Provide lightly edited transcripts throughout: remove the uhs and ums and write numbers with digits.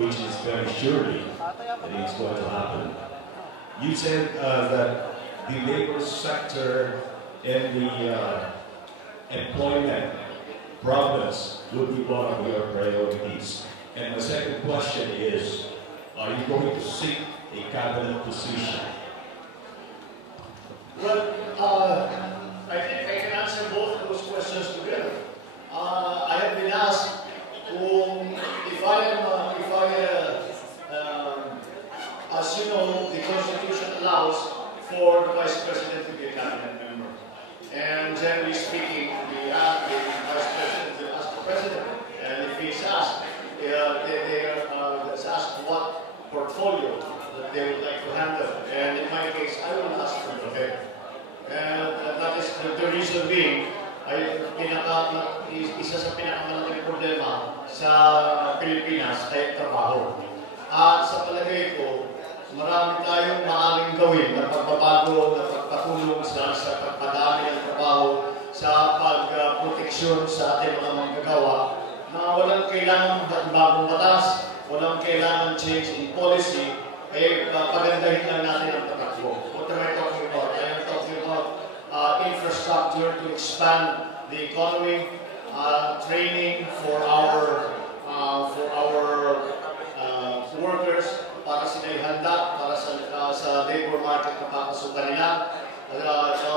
which is very surely that it's going to happen. You said that the labor sector and the employment problems would be one of your priorities. And my second question is, are you going to seek a cabinet position? Well, I think I can answer both of those questions together. I have been asked if as you know, the Constitution allows for the Vice President to be a cabinet member. And generally speaking, the Vice President will ask the President. And if he's asked, they are asked what portfolio that they would like to handle. And in my case, I will ask for the head. And that is the reason being, isa sa pinakamalaking problema sa Pilipinas ay trabaho. At sa palagay ko, marami tayong maaaring gawin na pagbabago, na pagpatulong sa pagpadami ng trabaho, sa pagproteksyon sa ating mga manggagawa, na walang kailangan bagong batas, walang kailangan change in policy, pagandahin lang natin ang tatakbo. What am I talking about? I am talking about infrastructure to expand the economy, training for our workers para sila ihanda para sa labor market na papasukan nila,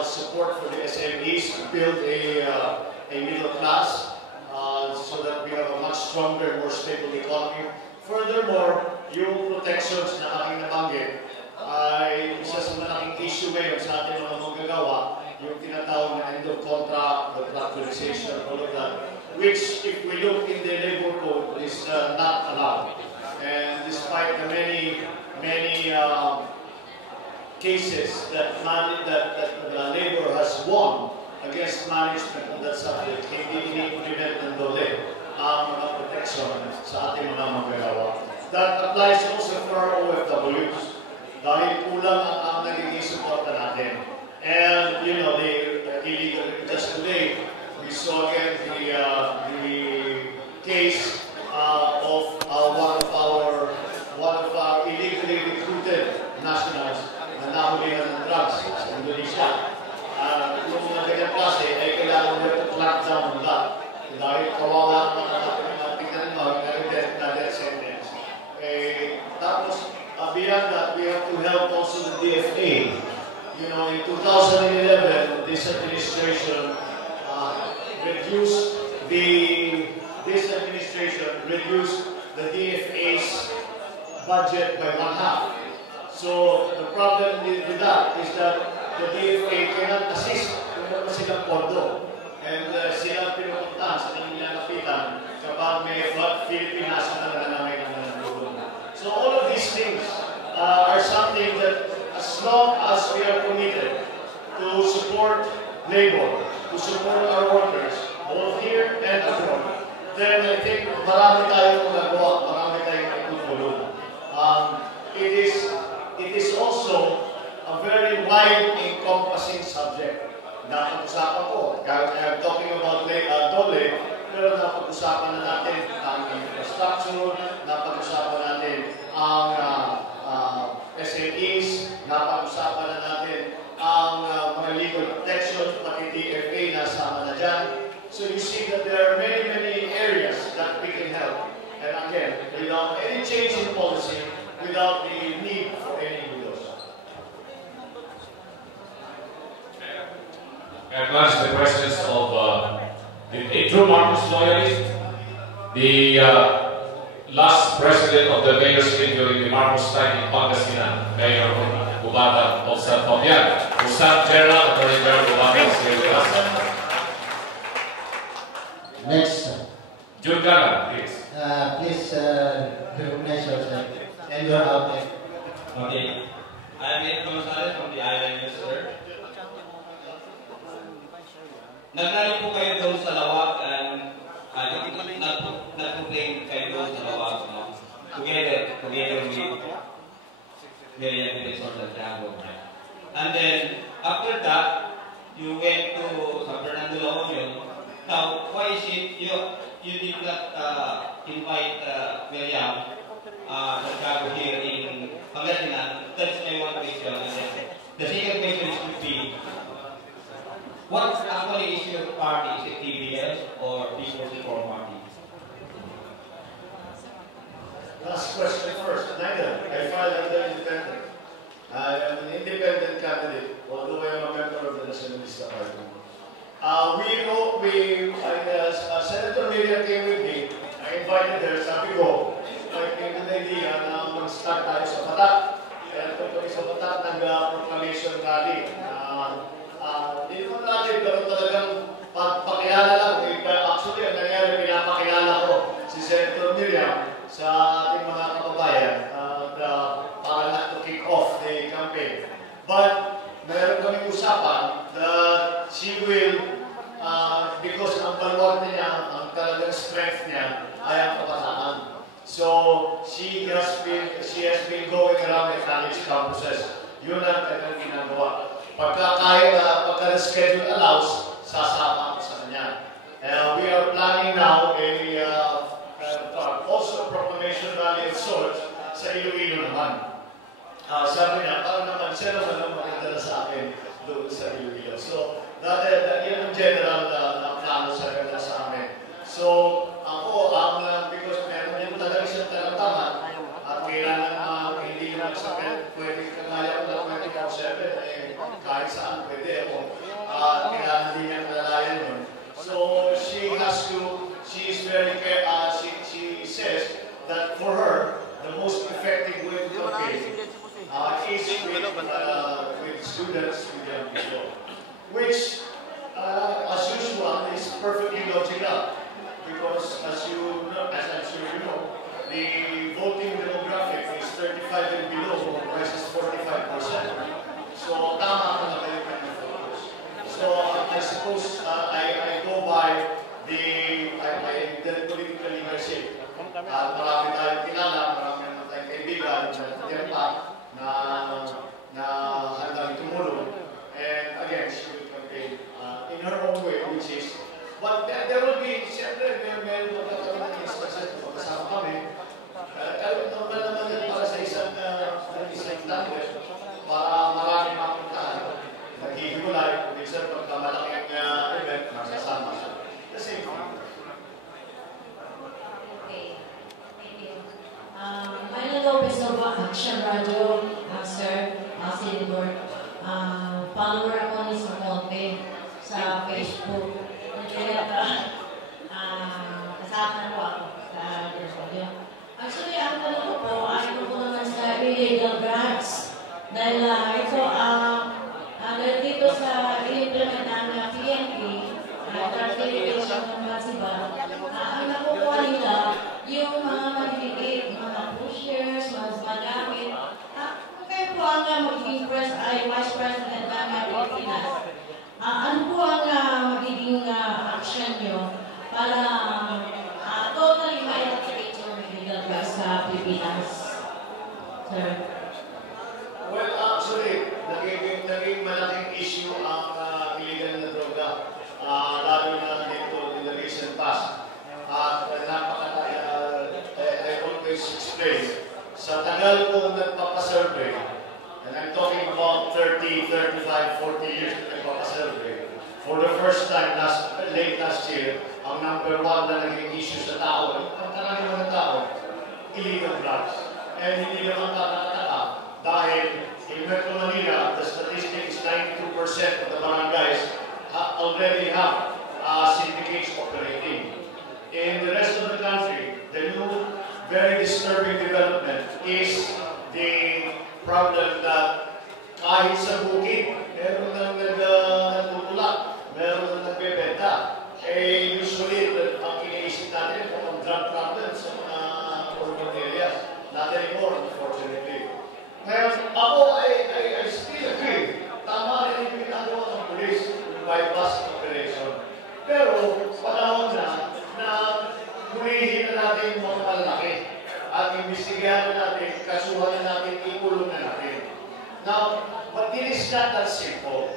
support for the SMEs to build a middle class so that we have a much stronger, more stable economy. Furthermore, yung protections na aking nabanggit ay isa sa malaking issue ngayon sa ating mga manggagawa, yung tinatawag na end of contract, the contractualization, all of that, which if we look in the labor code is not allowed. And despite the many cases that labor has won against management on that subject, hindi ini-implement ng dole ang mga protection sa ating mga manggagawa. That applies also for our OFWs dahil kulang ang nagiging support natin. And you know, the illegal, just today we saw again the case of one of our illegally recruited nationals na nahulihan ng drugs sa Indonesia. Yung mga ganyan klase ay kailangan mo ito crack down on that. Dahil kawawa ang tingnan mo, na death sentence. Tapos, beyond that, we have to help also the DFA. You know, in 2011, this administration reduced the DFA's budget by 1/2. So the problem with that is that the DFA cannot assist kung wala silang pondo. And sila pinupuntahan sa nilalapitan kapag may Philippine national na namin ang tulong. So all of these things are something that as long as we are committed to support labor, to support our workers, both here and abroad, then I think marami tayong magagawa, marami tayong maitutulong. It is also a very wide encompassing subject. Napag-usapan ko, I'm talking about DOLE, pero napag-usapan na natin ang infrastructure, napag-usapan natin ang SMEs, napag-usapan na natin ang mga legal protection, pati DFA nasama na dyan. So you see that there are many areas that we can help. And again, without any change in policy, without the need for any widows. I address the questions of a true Marcos loyalist, the last president of the Mayor's League during the Marcos time in Pangasinan, Mayor Gubata Osat Popian, Usat General, Attorney General Gubata is here with us. Next. June Galan, please. Please recognize yourself and your outlet. Okay. I am Ed Gonzalez from the Island News, sir. Nagnaling po kayo doon sa lawak and nag-complain kayo doon sa lawak, no? Together with Miriam Resort and Tiago. And then, after that, you went to San Fernando La Union. Now, why is it you did not invite Miriam Santiago here in Pangasinan. That's my one question. And then the second question is would be, what actually is your party? Is it TBS or People's Reform Party? Last question first. Neither. I filed under independent. I am an independent candidate, although I am a member of the Nationalista Party. Senator Miriam came with me. I invited her, sabi ko, I came with the idea na mag-start tayo sa Batak. Kaya ito kami sa Batak, nag-proclamation rally. Hindi naman natin, pero talagang pagpakilala lang. Actually, ang nangyari, pinapakilala ko si Senator Miriam sa ating mga kababayan para na to kick off the campaign. But meron kaming usapan that she will, because ang baluarte niya, ang talagang strength niya, ay ang kabataan. So, she has been going around the college campuses. Yun ang kanyang ginagawa. Pagka the schedule allows, sasama sa kanya. We are planning now also a proclamation rally of sorts sa Iloilo naman. Sabi niya, para naman siya naman ang makadala sa akin doon sa Iloilo. So, yan ang general na plano sa kanya sa amin. So, ako, because meron yung talagang siyang talatangan at kailangan hindi naman sa akin, pwede kagaya ko na 24/7, kahit saan pwede ako. Kailangan din niya kalalayan yun. So, she says that for her, the most effective way to campaign is with students, with young people, which, as usual, is perfectly logical, because as I'm sure you know, the voting demographic is 35 and below versus 45%. So, tama ka na kayo kanyang focus. So, I suppose I go by the political leadership. Marami tayong kilala, marami naman tayong kaibigan, nandiyan pa na handang tumulong. And again, she will campaign in her own way, which is, but there will be, siyempre, may magkakaroon ng instances kung kasama kami. Normal naman yan para sa isang tandem, para marami mapuntahan. Naghihiwalay, minsan pagka malaking event, masasama siya. The same thing. Milo Lopez of Action Radio, Sir, Senator. Follower ako ni Somonte sa Facebook. Kaya kasama ko ako sa radio. Actually, ang tanong ko po, ayaw ko naman sa illegal drugs. Dahil dahil dito sa i-implement ng PNP, drug litigation ng Basiba, ang nakukuha nila, yung mga magiging, mga pushers, mas magamit. Kayo po ang magiging Vice President ng Pilipinas. Ano po ang magiging action nyo para totally ma-eradicate yung illegal drugs sa Pilipinas? Sir? Well, actually, naging malaking issue ang illegal na droga, lalo na dito in the recent past. At I always explain, sa tagal ko nagpapasurvey, and I'm talking about 30, 35, 40 years na nagpapasurvey, for the first time late last year, ang number one na naging issue sa tao, ang karaniwan ng tao, illegal drugs. And hindi naman nakakataka dahil in Metro Manila, the statistic is 92% of the barangays already have syndicates operating. In the rest of the country, the new very disturbing development is the problem that kahit sa bukid, meron nang nagtutulak, meron nang nagbebenta. Usually, ang kinaisip natin kung ang drug problems sa mga urban areas. Not anymore, unfortunately. Ngayon, ako, I still agree. Tama rin yung ginagawa ng police, yung bypass operation. Pero, panahon na hulihin na natin yung mga malaki at imbestigahan na natin, kasuhan na natin, ikulong na natin. Now, but it is not that simple.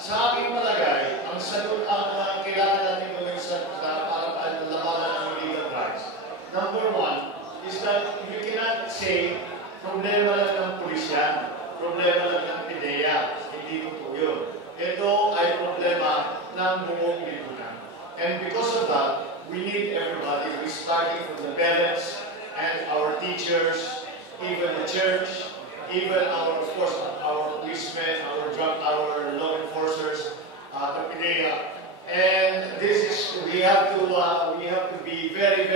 Sa aking palagay, ang sagot ang kailangan natin gawin para labanan ng illegal drugs. Number one is that you cannot say, problema lang ng pulisyan, problema lang ng PIDEA. Hindi totoo yun. Ito ay problema ng buong lipunan. And because of that, we need everybody, starting from the parents and our teachers, even the church, even our, of course, our policemen, our law enforcers, the PIDEA. And this is, we have to be very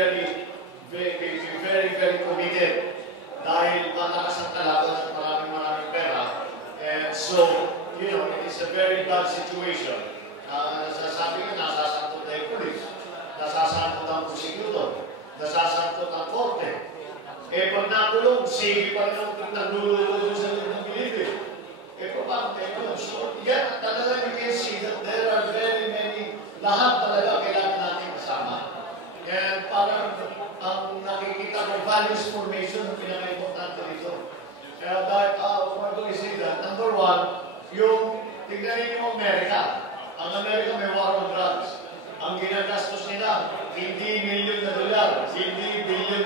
committed dahil malakas ang kalaban at maraming pera. And so, you know, it is a very bad situation. Nasasabi ko, nasasangkot na yung pulis, nasasangkot ang prosecutor, nasasangkot ang korte. Eh, pag nakulong, sige pa rin ang nagluluto sa loob ng bilibid. Eh, paano tayo? So, yan, talaga you can see that there are very many, lahat talaga kailangan natin kasama. And parang ang nakikita ko, values formation ang pinaka-importante dito. Kaya dahil, why do we say that? Number one, yung, tignan niyo Amerika. Ang Amerika may war on drugs. Ang ginagastos nila, hindi $1 million, hindi $1 billion,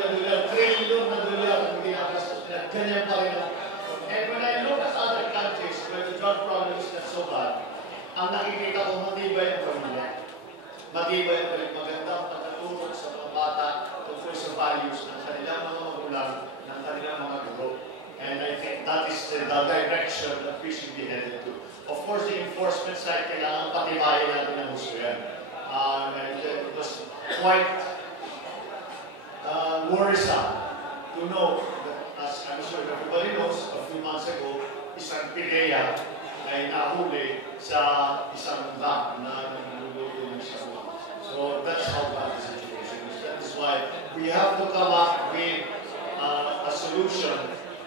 trillion na dolyar ang ginagastos nila. Ganyan pa rin. And when I look at other countries where the drug problem is not so bad, ang nakikita ko, matibay ang pamilya. Matibay ang pamilya. Magandang pagkatulog sa mga bata tungkol sa values ng kanilang mga magulang, ng kanilang mga guro. And I think that is the direction that we should be headed to. Of course, the enforcement side, kailangan patibayin natin ang gusto yan. And it was quite worrisome to know that, as I'm sure everybody knows, a few months ago, isang PIDEA ay nahuli sa isang bank na nagluluto ng shabu. So that's how bad the situation is. That is why we have to come up with a solution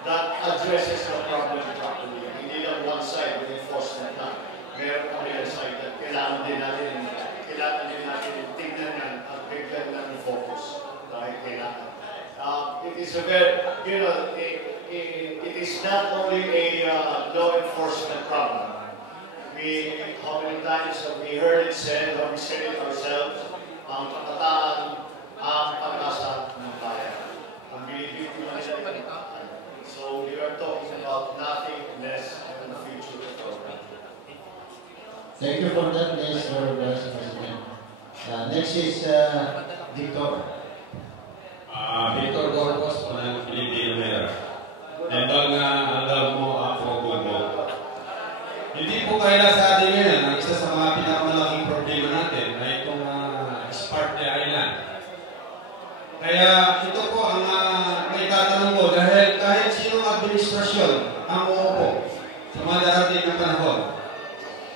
that addresses the problem properly. Hindi lang one side, with enforcement na. Meron kami ang side that kailangan din natin tignan yan at bigyan ng focus. Dahil kailangan. It is a very, you know, it is not only a law enforcement problem. How many times have we heard it said, have we said it ourselves, ang kapataan, ang pag-asa ng bayan. Ang binibigyan nila. So we are talking about nothing less than the future of our country. Thank you for that, Mr. Vice President. Next is Victor. Victor Gorgos po ng Filipino Mayor. Embang alam mo ako Google. Hindi po kaya sa atin ngayon, ang isa sa mga pinakamalaking problema natin ay itong Spratly Island. Kaya ito po ang may tatanong ko dahil kahit sinong administrasyon ang uupo sa mga darating na panahon,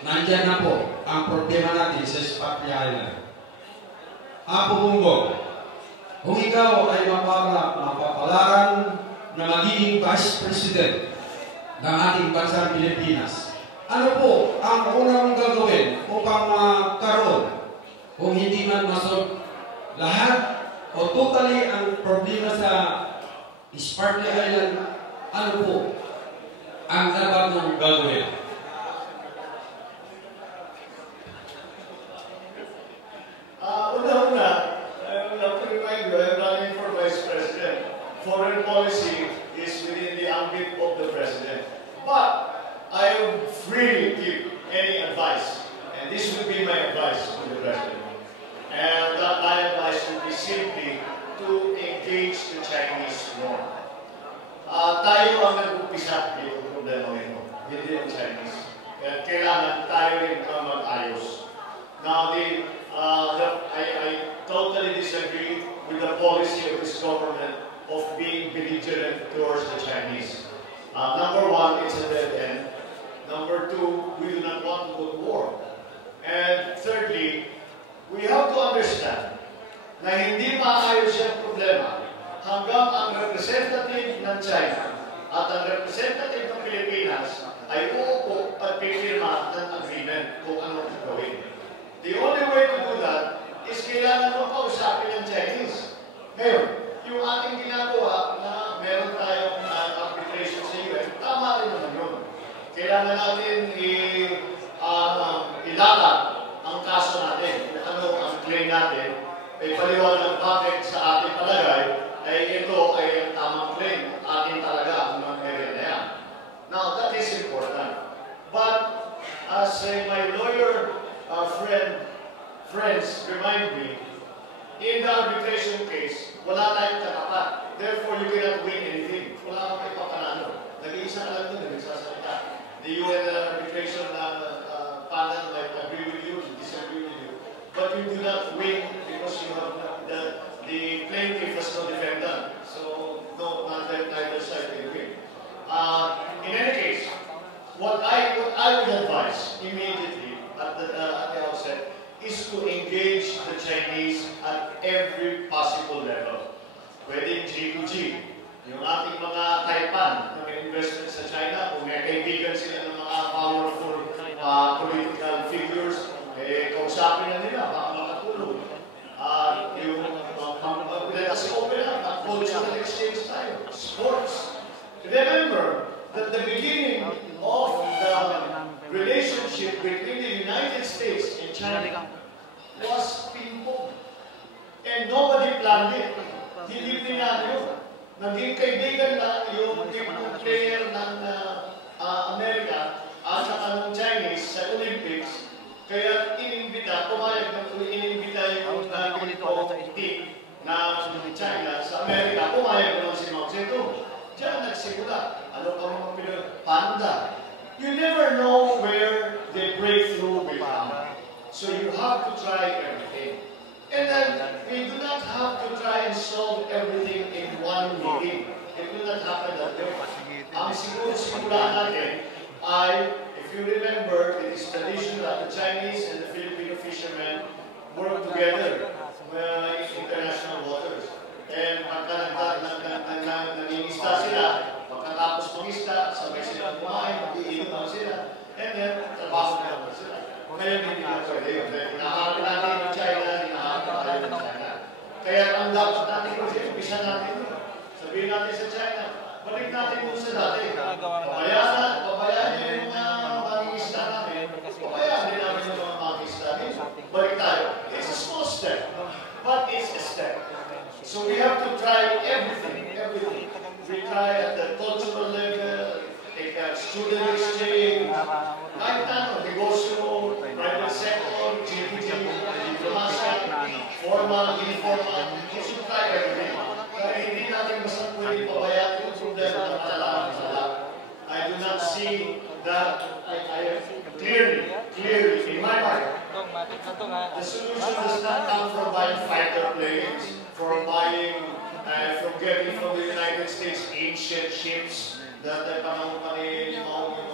nandyan na po ang problema natin sa Spratly Island. Apo Bongbong, kung ikaw ay mapapalaran na magiging Vice President ng ating bansang Pilipinas, ano po ang unang gagawin upang makaroon kung hindi man masolve lahat o totally ang problema sa Spratly Island, ano po ang dapat mong gagawin? Una-una, I would like to remind you, I'm running for Vice President. Foreign policy is within the ambit of the President. But I would freely give any advice, and this would be my advice to the President. And my advice would be simply to engage the Chinese more. Tayo ang nag-upisa dito ang problema nito, hindi ang Chinese. Kaya kailangan tayo rin ang mag-ayos. Now, I totally disagree with the policy of this government of being belligerent towards the Chinese. Number one, it's a dead end. Number two, we do not want to go to war. And thirdly, we have to understand na hindi maayos yung problema hanggang ang representative ng China at ang representative ng Pilipinas ay uupo at pipirma ng agreement kung anong gagawin. The only way to do that is kailangan mo kausapin ng Chinese. Ngayon, yung ating ginagawa na meron tayong arbitration sa UN, tama rin naman yun. Kailangan natin ilalat ang kaso natin, kung ano ang claim natin, ay paliwanag bakit sa ating palagay ay ito ay ang tamang claim. friends remind me, in the arbitration case, wala tayong katapat. Therefore, you cannot win anything. Wala kang ipapanalo. Nag-iisa ka lang doon, nagsasalita. The UN arbitration panel might agree with you, disagree with you. But you do not win because you have the plaintiff has no defendant. So, no, neither side can win. In any case, what I would advise immediately at the outset is to engage the Chinese at every possible level. Pwedeng G2G. Yung ating mga Taipan na may investment sa China, kung may kaibigan sila ng mga powerful political figures, kausapin na nila, baka makatulong. Let us open up, cultural exchange tayo, sports. Remember that the beginning of the relationship between the United States and China was ping-pong. And nobody planned it. Hindi pinano yun. Naging kaibigan lang yung player ng Amerika at saka ng Chinese sa Olympics. Kaya pumayag na inimbita yung team ng China sa Amerika. Pumayag na si Mao Zedong. Diyan nagsimula. Ano pa mga Panda. You never know where the breakthrough will come. So you have to try everything. And then we do not have to try and solve everything in one meeting. It will not happen that way. Ang simula natin ay, if you remember, it is tradition that the Chinese and the Filipino fishermen work together in international waters. And pagka nangingisda sila, pagkatapos mangisda, sabay sila kumain, mag-iinom sila, and then trabaho naman sila. Kaya hindi na pwede yun. Hinahanap natin ng China, hinahanap tayo ng China. Kaya ang dapat natin kasi, umpisa natin yun. Sabihin natin sa China, balik natin kung sa dati. Pabayaan niyo yung mga mangingisda namin. Pabayaan din namin yung mga mangingisda namin. Balik tayo. It's a small step, but it's a step. So we have to try everything, everything. We try at the cultural level, take a student exchange, kahit ano, negosyo, private sector, GDP, diplomacy, formal, informal, we should try everything. Kaya hindi natin basta pwede pabayaan yung problema na malala. I do not see that I have clearly, in my mind, the solution does not come from buying fighter planes, from getting from the United States ancient ships that ay panahon pa ni Mao yung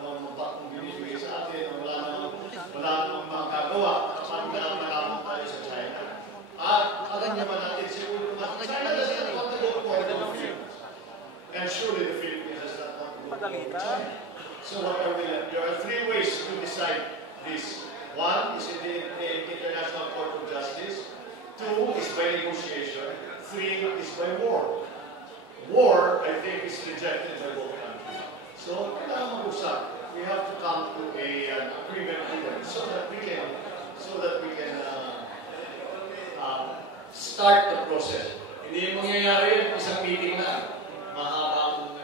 mga bakong binibigay sa atin, wala namang makagawa kapag nalamang tayo sa China. At alam naman natin siguro na China does not want to go to the Philippines. And surely the Philippines does not want to go to China. So what are we left? There are three ways to decide this. One is in the International Court of Justice. Two is by negotiation. Three is by war. War, I think, is rejected by both countries. So, kailangan mag-usap. We have to come to an agreement with them so that we can start the process. Hindi yung mangyayari yun, isang meeting na. Mahabang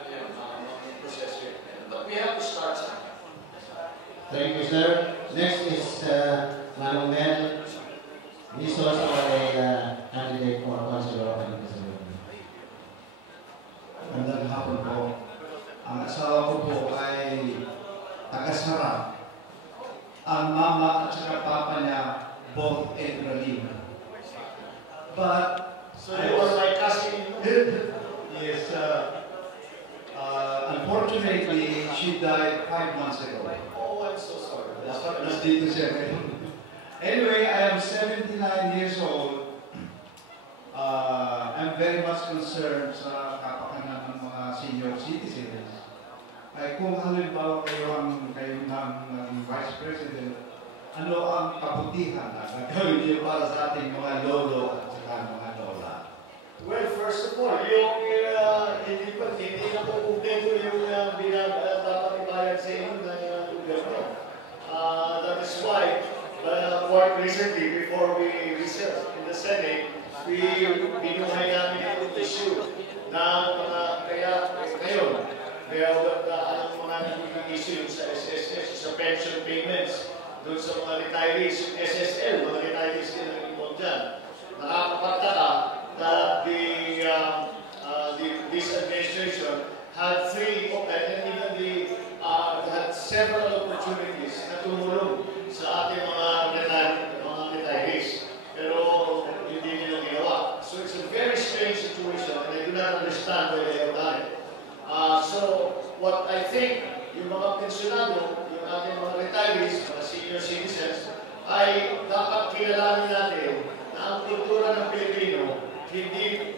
process yun. But we have to start something. Thank you, sir. Next is Manong Mel. He's also a candidate for Councilor of Pangasinan. Magandang hapon po. Ang asawa ko po ay taga-Sara. Ang mama at saka papa niya, both Ebralin. But, so you are my cousin? Yes. Unfortunately, she died 5 months ago. Oh, I'm so sorry. Nandito siya ngayon. Anyway, I am 79 years old. I'm very much concerned sa kapakanan ng mga senior citizens. Ay kung halimbawa kayo ng Vice President, ano ang kabutihan na gagawin niyo para sa ating mga lolo at saka mga lola? Well, first of all, yung hindi na po kumpleto yung dapat ibayad sa inyo ng gobyerno. That is why, quite recently, before we recessed in the Senate, binuhay namin yung issue na kaya ngayon, anong mga nagiging issue sa SSS, sa pension payments. doon sa mga retirees, yung SSL, mga retirees din ang involved dyan. Nakakapagtaka that this administration had and even had several opportunities na tumulong sa ating mga retirees. Pero hindi nila ginawa. So it's a very strange situation and I do not understand why they have done it. So what I think, yung mga pensyonado, yung ating mga retirees, mga senior citizens, ay dapat kilalanin natin na ang kultura ng Pilipino hindi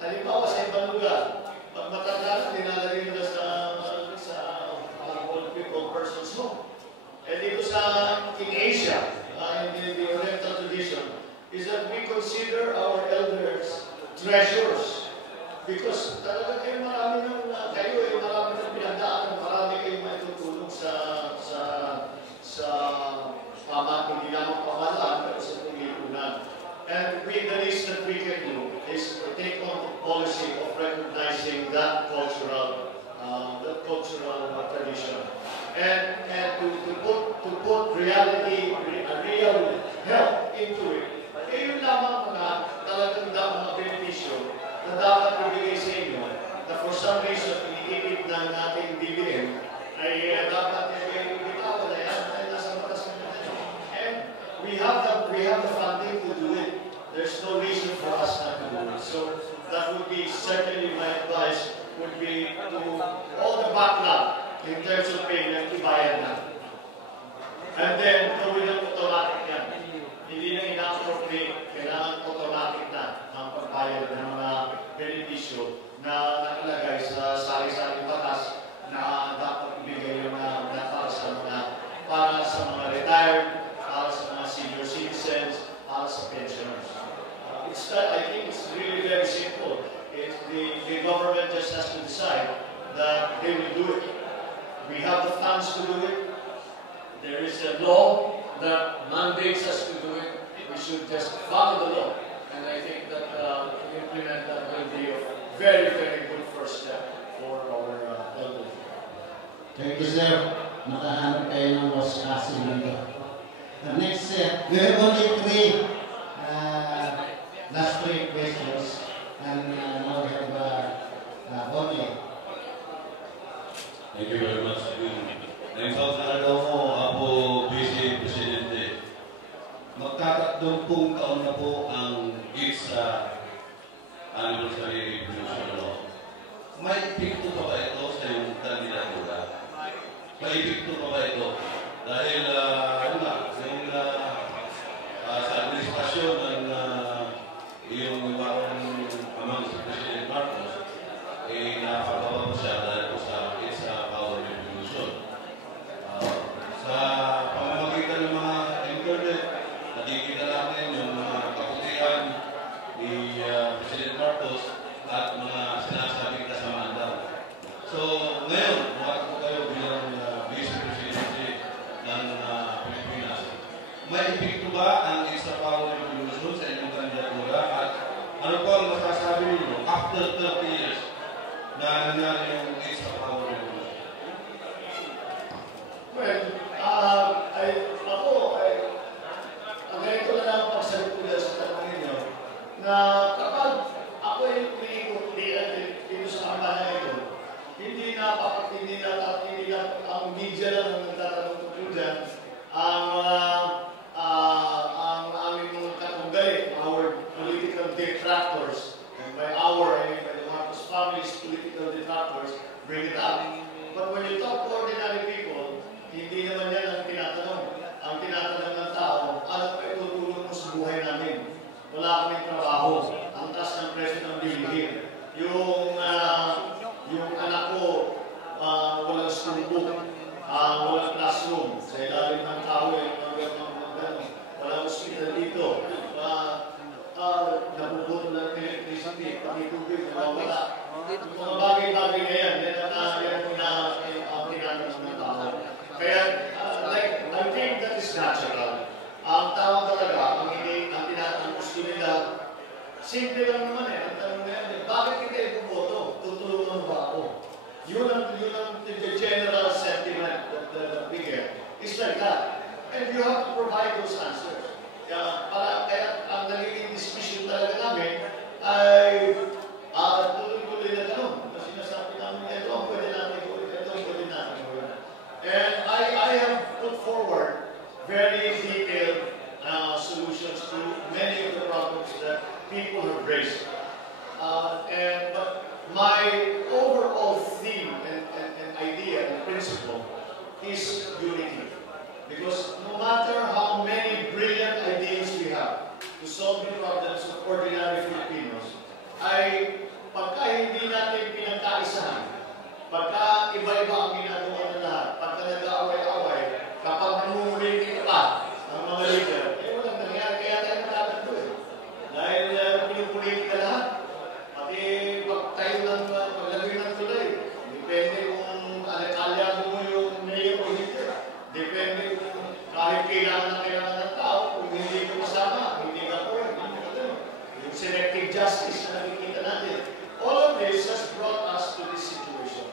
halimbawa sa ibang lugar, pag matanda na, dinalagay nila sa old person's home. And dito in Asia, in the Oriental tradition, is that we consider our elders treasures. Because talaga kayo marami ng pinagdaan, marami kayong maitutulong sa hindi lamang pamahalaan, pero sa pangilipunan. And the least that we can do is to take on the policy of recognizing that cultural tradition, and to put reality, real help into it. Yun lamang talagang mga benepisyo na dapat ibigay sa inyo, na for some reason iniipit ng ating BBM ay dapat bitawan na yan ay nasa batas ng natin. And we have the funding to do it. There's no reason for us not to do it. So that would be certainly my advice would be to all the backlog in terms of payment, ibayad na. And then, gawin ng automatic yan. Hindi na ina-appropriate, kailangan automatic na ang pagbayad ng mga benepisyo na nakalagay sa sari-sari batas na dapat ibigay yung para sa mga retired, para sa mga senior citizens, para sa pensioners. I think it's really very simple. The government just has to decide that they will do it. We have the funds to do it. There is a law that mandates us to do it. We should just follow the law. And I think that to implement that will be a very, very good first step for our elderly. Thank you, sir. Nakahanap kayo ng boss kasi dito. Next, we have only last three questions. And now we have only. Thank you very much. Nainsaw na daw mo, Apo Vice Presidente. Magkatatlong taon na po ang its anniversary revolution law. May epekto pa ba ito sa iyong kandidatura? May epekto pa ba ito? Dahil, sa administrasyon ng iyong bagong amang si President Marcos, napagawa mo siya dahil po sa its power revolution. Sa pamamagitan ng mga internet, nakikita natin yung mga kaputihan ni President Marcos at mga sinasabing kasamaan daw. So, ngayon, buhat po kayo bilang Vice Presidente ng Pilipinas. May epekto ba ang isa power revolution sa inyong kandidatura? At ano po ang masasabi ninyo after 30 years na nangyari yung isa power revolution? Well, ang ganito na lang pagsagot ko sa tanong ninyo, na kapag ako ay umiikot dito sa kampanya ito, hindi na ang media lang ang nagtatanong tungkol dyan, ang aming mga katunggali, our political detractors, and by the Marcos family's political detractors, bring it up. But when you talk to ordinary people, hindi naman yan ang tinatanong. Ang tinatanong ng tao, ano pa itutulong mo sa buhay namin? Wala kaming trabaho. Ang taas ng presyo ng bilihin. Yung anak ko, walang schoolbook, walang classroom, sa ilalim ng kahoy, walang hospital dito. Nabubuto ng electricity, pangitubig, wala. Yung mga bagay-bagay na yan, yan ang tinatanong ng tao. Kaya, I think that is natural. Ang tawag talaga, ang gusto nila, simple lang naman eh. Ang tanong na yan, bakit hindi ibuboto? Tutulungan ba ako? Yun ang the general sentiment that we get. It's like that. And you have to provide those answers. Kaya ang nagiging discussion talaga namin ay tuloy-tuloy na tanong. Na sinasabi namin, ito ang pwede natin gawin, ito ang pwede natin gawin. And I have put forward very detailed solutions to many of the problems that people have raised. But my overall theme and idea and principle is unity. Because no matter how many brilliant ideas we have to solve the problems of ordinary Filipinos, ay pagka hindi natin pinagkaisahan, pagka iba-iba ang ginagawa ng lahat, pagka nag-aaway-aaway, kapag namumuliti pa ang mga leader, walang nangyari. Kaya tayo natatanto Dahil pinupulitin ka lahat, pati pag tayo ng paglagay ng tulay, depende kung alakalyado mo yung mayor o hindi. Depende kung kahit kailangan ng tao, kung hindi ko kasama, hindi ka po, yung selective justice na nakikita natin. All of this has brought us to this situation.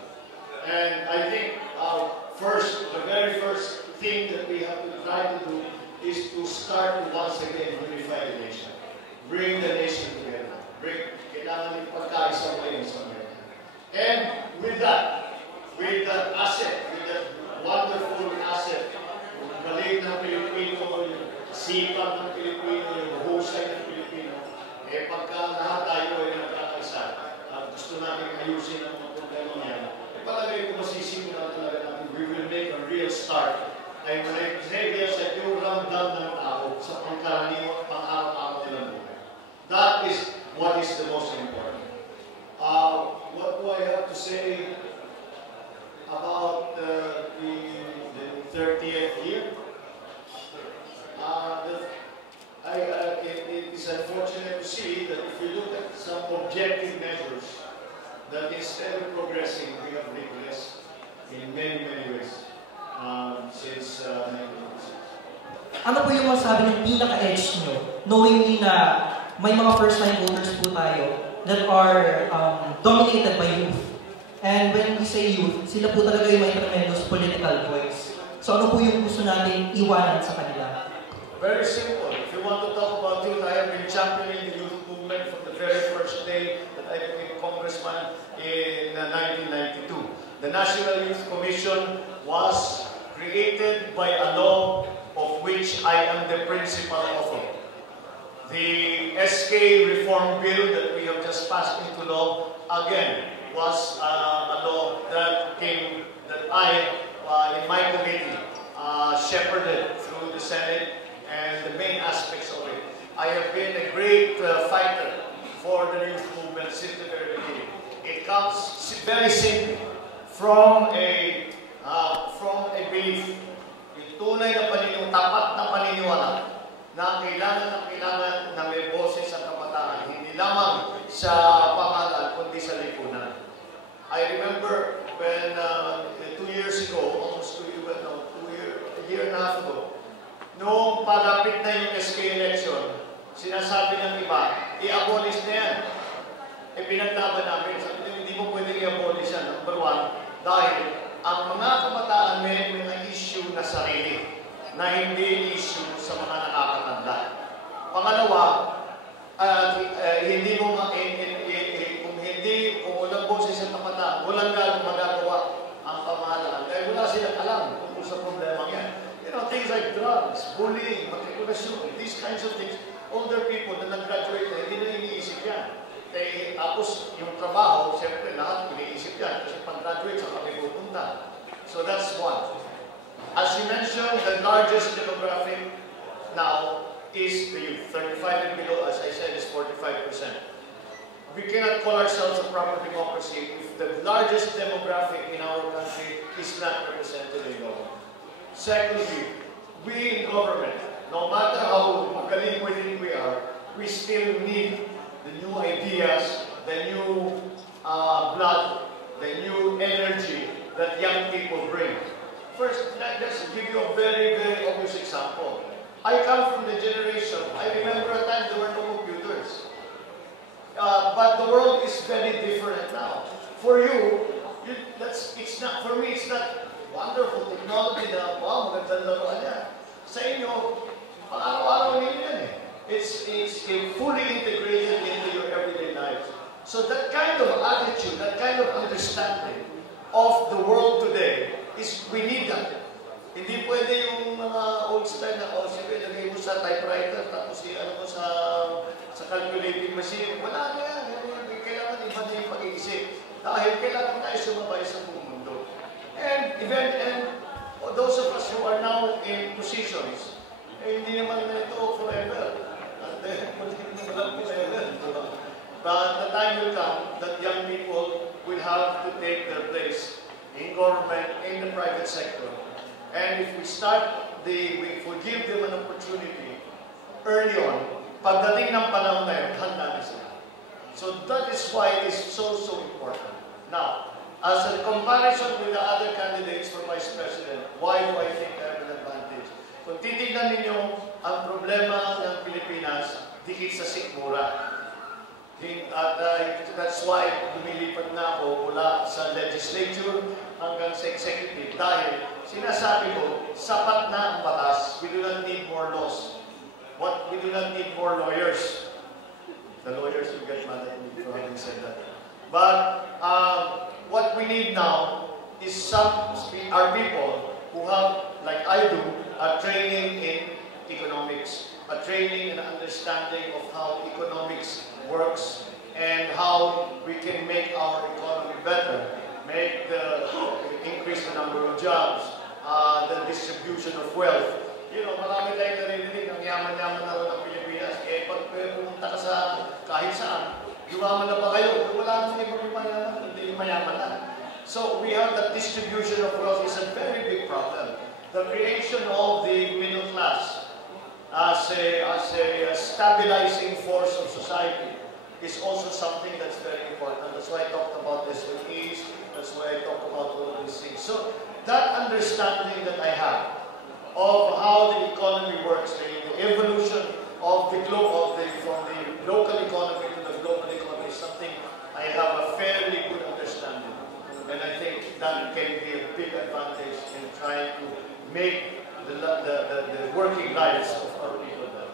And I think the very first thing that we have to try to do is to start to once again unify the nation. Bring the nation together. Kailangan yung pagkaisa mo yun sa Amerika. And with that asset, with that wonderful asset, yung galing ng Pilipino, yung sipag ng Pilipino, yung husay ng Pilipino, pagka lahat tayo ay nagkakaisa, gusto natin ayusin ang mga problema niyan, palagay ko masisimulan talaga natin, we will make a real start. Ay manay sa yung ramdam ng tao sa pangkaraniwan, pang-araw-araw nilang buhay. That is what is the most important. What do I have to say about the 30th year? It is unfortunate to see that if you look at some objective measures, that instead of progressing, we have regressed in many, many ways since 1996. Ano po yung masabi ng pinaka-edge nyo, knowingly na may mga first-time voters po tayo that are dominated by youth? And when we say youth, sila po talaga yung may tremendous political voice. So ano po yung gusto natin iwanan sa kanila? Very simple. If you want to talk about youth, I have been championing the youth movement from the very first day that I became congressman in 1992. The National Youth Commission was created by a law of which I am the principal author. The SK reform bill that we have just passed into law, again, was a law that I, in my committee, shepherded through the Senate and the main aspects of it. I have been a great fighter for the youth movement since the very beginning. It comes very simply from a belief, yung tunay na tapat na paniniwala na kailangan na may boses sa kabataan, hindi lamang sa pangalan, kundi sa lipunan. I remember when 2 years ago, a year and a half ago, noong palapit na yung SK election, sinasabi ng iba, i-abolish na yan. Pinaglaban namin, sabi nyo, hindi mo pwedeng i-abolish yan. Number one, dahil ang mga kabataan may mga issue na sarili, na hindi issue sa mga nakakatanda. Pangalawa, kung walang boses sa kabataan, walang magagawa ang pamahalaan. Dahil wala silang alam kung sa problema yan. Things like drugs, bullying, matrikulasyon, these kinds of things, older people na nag-graduate na, hindi na iniisip yan. Tapos yung trabaho, siyempre lahat iniisip yan kasi pag-graduate sa kami pupunta. So that's one. As you mentioned, the largest demographic now is the youth. 35 and below, as I said, is 45%. We cannot call ourselves a proper democracy if the largest demographic in our country is not represented in government. Secondly, we in government, no matter how magaling we are, we still need the new ideas, the new blood, the new energy that young people bring. First, let's give you a very, very obvious example. I come from the generation, I remember a time there were no computers. But the world is very different now. For you, It's not, for me, it's not wonderful technology na, wow, magandang laruan yan. Sa inyo, pang-araw-araw ninyo yan eh. It's fully integrated into your everyday life. So that kind of attitude, that kind of understanding of the world today, we need that. Hindi pwede yung mga old style na, sige, lagay mo sa typewriter, tapos ano mo sa calculating machine. Wala na yan. Kailangan iba na yung pag-iisip. Dahil kailangan tayo sumabay sa buong mundo. And those of us who are now in positions, hindi naman na ito forever. But the time will come that young people will have to take their place in government, in the private sector. And if we if we give them an opportunity early on, pagdating ng panahon na yun, handa na sila. So that is why it is so important. Now, as a comparison with the other candidates for Vice President, why do I think I have an advantage? Kung titignan ninyo ang problema ng Pilipinas, dikit sa sikmura. At that's why lumilipat na ako mula sa legislature hanggang sa executive. Dahil sinasabi ko, sapat na ang batas. We do not need more laws. We do not need more lawyers. The lawyers will get mad at me for having said that. But what we need now is our people who have, like I do, a training in economics, a training and understanding of how economics works and how we can make our economy better, increase the number of jobs, the distribution of wealth. You know, marami tayong narinig, ang yaman-yaman na rin ng Pilipinas. Pag pumunta ka sa kahit saan, yumaman na ba kayo? Wala naman ibang mayaman, hindi mayaman na. So we have that distribution of wealth is a very big problem. The creation of the middle class as a stabilizing force of society is also something that's very important. That's why I talked about SMEs, that's why I talked about all of these things. So that understanding that I have of how the economy works, the evolution of from the local economy to the global economy is something I have a fairly good understanding. And I think that can be a big advantage in trying to make the working lives of our people better.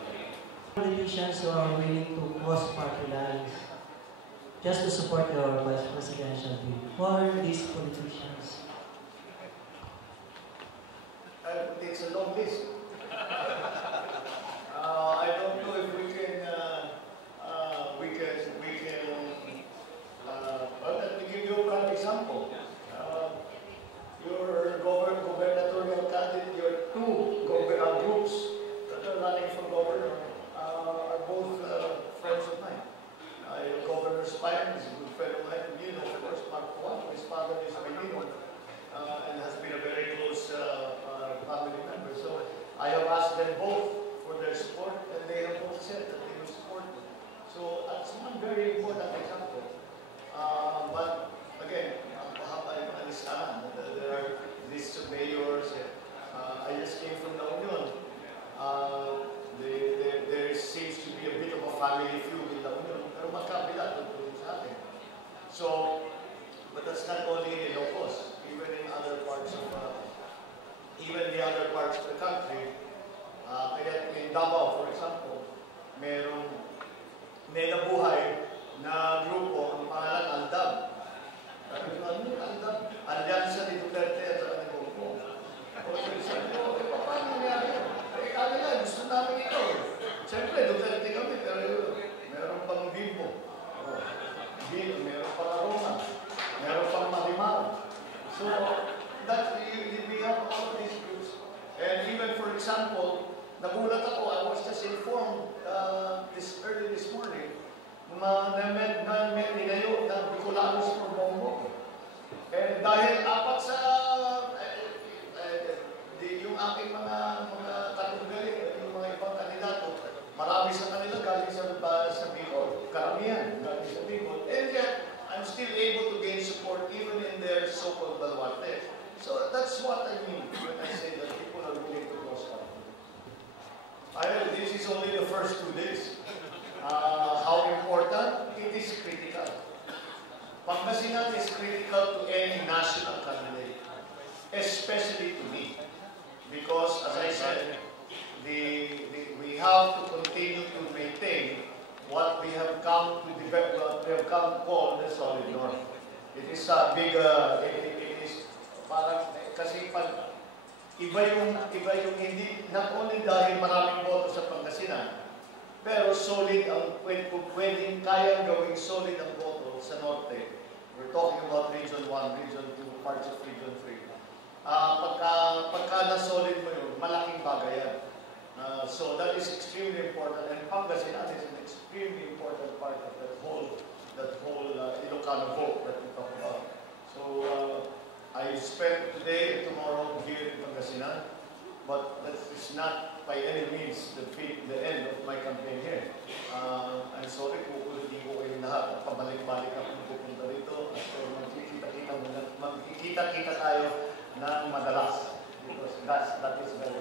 Politicians who are willing to cross party lines just to support your vice presidential bid. Who are these politicians? It's a long list. I don't know if we can. Let me give you a prime example. Your gubernatorial candidate, your two groups that are running for governor are both friends of mine. Governor Spine is a good friend of mine. You know, of course, Mark Juan, his father is Filipino and has been a very close family member. So I have asked them both for their support, and they have both said that they will support me. So that's one very important example. But again, I understand that there are lists of mayors. I just came from La Union. There seems to be a bit of a family feud in La Union, pero magkabila tungkol sa akin. So, but that's not only in Ilocos, even in other parts of, even the other parts of the country. Kaya in Davao, for example, may nabuhay na grupo, ang pangalan Aldab. Sabi ko, ano yung Aldab? Alyansa ni Duterte at sa kanil grupo. Sabi ko, paano nangyari yun? Kanila, gusto namin ito. Siyempre, Duterte kami, pero meron pang Bimbo. Meron pang Aroma. Meron pang Marimar. So, we have all of these groups. And even, for example, nagulat ako, I was just informed early this morning, na may tinayo ng Bicolanos for Bongbong. And dahil apat sa yung aking mga katunggali, yung mga ibang kandidato, marami sa kanila galing sa Bicol. Karamihan galing sa Bicol. And yet, I'm still able to gain support even in their so-called baluarte. So that's what I mean when I say that people are willing to cross party. This is only the first 2 days. How important? It is critical. Pangasinan is critical to any national candidate, especially to me. Because, as I said, we have to continue to maintain what we have come to develop, what we have come to call the solid north. It is a big, it is parang, kasi pag iba yung hindi, not only dahil maraming boto sa Pangasinan, pero solid ang pwedeng kayang gawing solid ang boto sa norte. We're talking about Region 1, Region 2, parts of Region 3. Pagka na-solid mo yun, malaking bagay yan. So that is extremely important, and Pangasinan is an extremely important part of that whole Ilocano vote that we talk about. So I spent today and tomorrow here in Pangasinan, but that is not by any means the end of my campaign here. I'm sorry kung ulitin ko kayo lahat at pabalik-balik ako pupunta rito at magkikita-kita tayo ng madalas because that is very